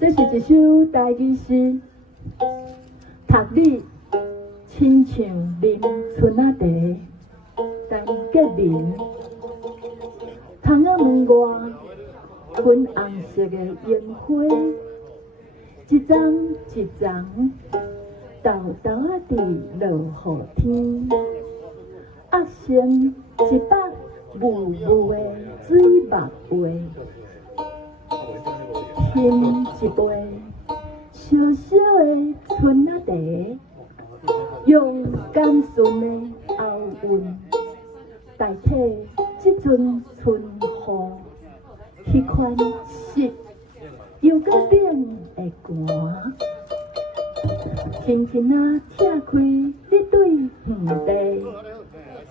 这是一首台语诗，读你亲像啉春仔茶，但结面，窗仔门外粉红色的烟花，一丛一丛，豆豆仔地落雨天，压成一把雾雾的水墨画。饮一杯小小的春仔茶，用甘醇的后韵代替这阵春雨，迄款湿又搁冷的寒。轻轻啊拆开你对园地，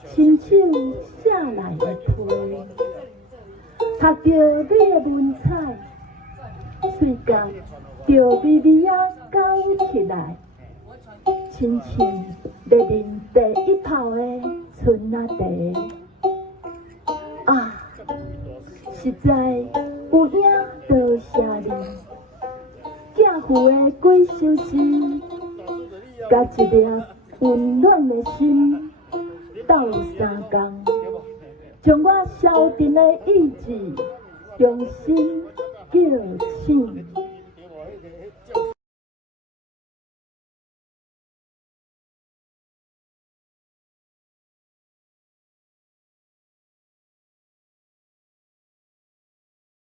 亲手写来的批，读着你的文采。嘴角就微微啊勾起来，亲像在啉第一泡的春仔茶。啊，实在有影多谢你，寄付的几首诗，甲一粒温暖的心斗相共，将我消沉的意志重新叫醒。